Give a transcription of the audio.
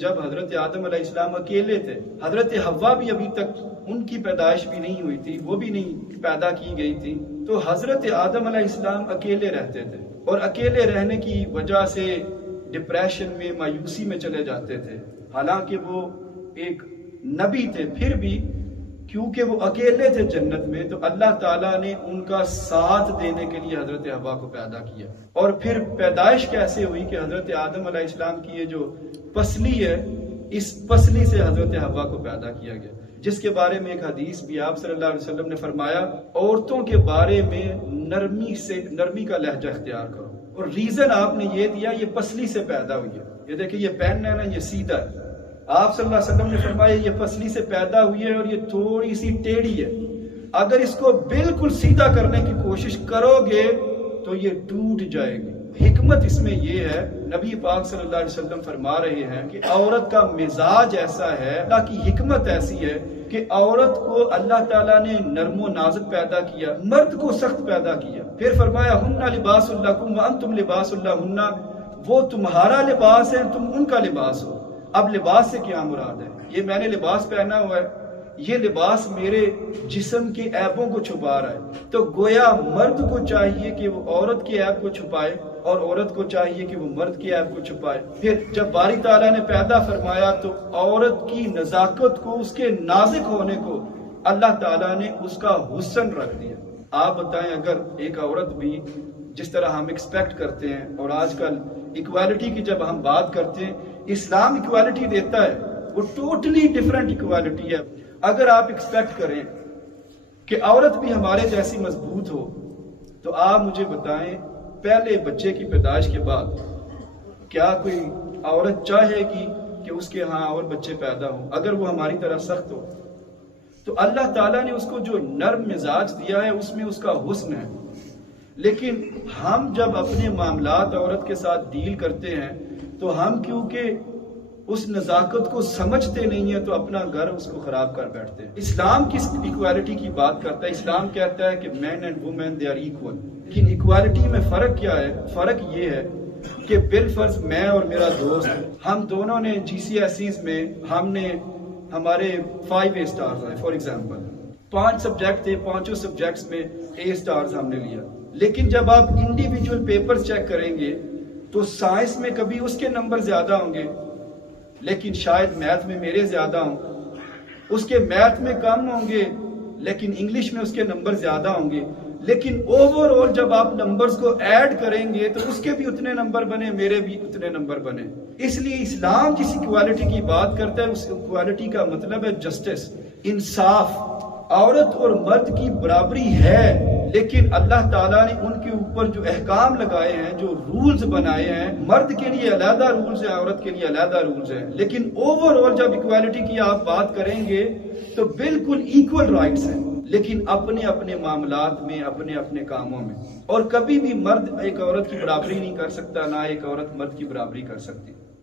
جب حضرت آدم علیہ السلام اکیلے تھے، حضرت حوا بھی ابھی تک ان کی پیدائش بھی نہیں ہوئی تھی، وہ بھی نہیں پیدا کی گئی تھی، تو حضرت آدم علیہ السلام اکیلے رہتے تھے اور اکیلے رہنے کی وجہ سے ڈپریشن میں، مایوسی میں چلے جاتے تھے۔ حالانکہ وہ ایک نبی تھے، پھر بھی کیونکہ وہ اکیلے تھے جنت میں، تو اللہ تعالیٰ نے ان کا ساتھ دینے کے لیے حضرت حوا کو پیدا کیا۔ اور پھر پیدائش کیسے ہوئی کہ حضرت آدم علیہ السلام کی یہ جو پسلی ہے، اس پسلی سے حضرت حوا کو پیدا کیا گیا، جس کے بارے میں ایک حدیث بھی آپ صلی اللہ علیہ وسلم نے فرمایا، عورتوں کے بارے میں نرمی کا لہجہ اختیار کرو، اور ریزن آپ نے یہ دیا، یہ پسلی سے پیدا ہوئی ہے۔ یہ دیکھیں، یہ پین ہے نا، یہ سیدھا ہے۔ آپ صلی اللہ علیہ وسلم نے فرمایا یہ پسلی سے پیدا ہوئی ہے اور یہ تھوڑی سی ٹیڑھی ہے، اگر اس کو بالکل سیدھا کرنے کی کوشش کرو گے تو یہ ٹوٹ جائے گی۔ حکمت اس میں یہ ہے، نبی پاک صلی اللہ علیہ وسلم فرما رہے ہیں کہ عورت کا مزاج ایسا ہے، اللہ کی حکمت ایسی ہے کہ عورت کو اللہ تعالیٰ نے نرم و نازک پیدا کیا، مرد کو سخت پیدا کیا۔ پھر فرمایا ہن لباس لکم وانتم لباس لہن، وہ تمہارا لباس ہے، تم ان کا لباس ہو۔ اب لباس سے کیا مراد ہے؟ یہ میں نے لباس پہنا ہوا ہے، یہ لباس میرے جسم کے عیبوں کو چھپا رہا ہے، تو گویا مرد کو چاہیے کہ وہ عورت کے عیب کو چھپائے اور عورت کو چاہیے کہ وہ مرد کے عیب کو چھپائے۔ پھر جب باری تعالیٰ نے پیدا فرمایا تو عورت کی نزاکت کو، اس کے نازک ہونے کو اللہ تعالیٰ نے اس کا حسن رکھ دیا۔ آپ بتائیں، اگر ایک عورت بھی جس طرح ہم ایکسپیکٹ کرتے ہیں، اور آج کل ایکوالٹی کی جب ہم بات کرتے ہیں، اسلام ایکوالٹی دیتا ہے، وہ ٹوٹلی ڈیفرنٹ ایکوالٹی ہے۔ اگر آپ ایکسپیکٹ کریں کہ عورت بھی ہمارے جیسی مضبوط ہو، تو آپ مجھے بتائیں، پہلے بچے کی پیدائش کے بعد کیا کوئی عورت چاہے گی کہ اس کے ہاں اور بچے پیدا ہوں اگر وہ ہماری طرح سخت ہو؟ تو اللہ تعالیٰ نے اس کو جو نرم مزاج دیا ہے، اس میں اس کا حسن ہے۔ لیکن ہم جب اپنے معاملات عورت کے ساتھ ڈیل کرتے ہیں تو ہم کیونکہ اس نزاکت کو سمجھتے نہیں ہیں تو اپنا گھر اس کو خراب کر بیٹھتے ہیں۔ اسلام کس ایکوالٹی کی بات کرتا ہے؟ اسلام کہتا ہے کہ man and woman they are equal. لیکن ایکوالٹی میں فرق کیا ہے؟ فرق یہ ہے کہ بالفرض میں اور میرا دوست، ہم دونوں نے GCSEs میں ہم نے ہمارے 5 A سٹارز آئے، فار ایگزامپل 5 سبجیکٹ تھے، 5 سبجیکٹس میں A سٹارز ہم نے لیا۔ لیکن جب آپ انڈیویجول پیپر چیک کریں گے تو سائنس میں کبھی اس کے نمبر زیادہ ہوں گے، لیکن شاید میتھ میں میرے زیادہ ہوں، اس کے میتھ میں کم ہوں گے لیکن انگلش میں اس کے نمبر زیادہ ہوں گے۔ لیکن اوور آل جب آپ نمبرز کو ایڈ کریں گے تو اس کے بھی اتنے نمبر بنے، میرے بھی اتنے نمبر بنے۔ اس لیے اسلام جس ایکوالٹی کی بات کرتا ہے، اس ایکوالٹی کا مطلب ہے جسٹس، انصاف۔ عورت اور مرد کی برابری ہے، لیکن اللہ تعالیٰ نے ان کے اوپر جو احکام لگائے ہیں، جو رولز بنائے ہیں، مرد کے لیے علیحدہ رولز ہیں، عورت کے لیے علیحدہ رولز ہیں۔ لیکن اوور آل جب ایکوالٹی کی آپ بات کریں گے تو بالکل ایکول رائٹس ہیں، لیکن اپنے اپنے معاملات میں، اپنے اپنے کاموں میں۔ اور کبھی بھی مرد ایک عورت کی برابری نہیں کر سکتا، نہ ایک عورت مرد کی برابری کر سکتی۔